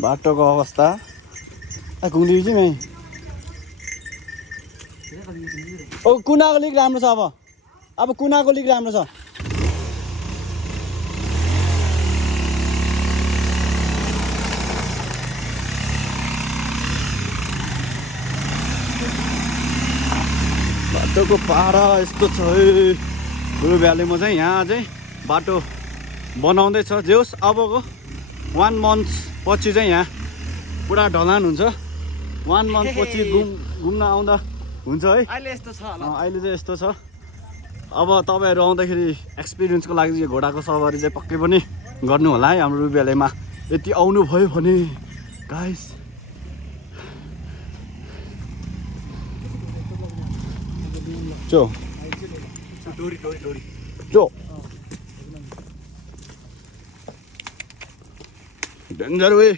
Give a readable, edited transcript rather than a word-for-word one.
बाटोको अवस्था घुम्दैछु नि ओ कुनाको लिक राम्रो छ अब कुनाको लिक राम्रो छ बाटोको पारा यस्तो छ गुरु भ्यालीमा चाहिँ यहाँ चाहिँ बाटो बनाउँदैछ जे होस् अबको 1 मन्थ पछि चाहिँ यहाँ पुरा ढलान हुन्छ 1 मन्थ पछि घुम्न आउँदा हुन्छ है अहिले यस्तो छ अहिले चाहिँ यस्तो छ अब तपाईहरु आउँदाखेरि एक्सपिरियन्सको लागि चाहिँ घोडाको सवारी चाहिँ पक्कै पनि गर्नु होला है हाम्रो रुबेलेमा यति आउनु भयो भने गाइस चो डोरी चो डेन्जर वे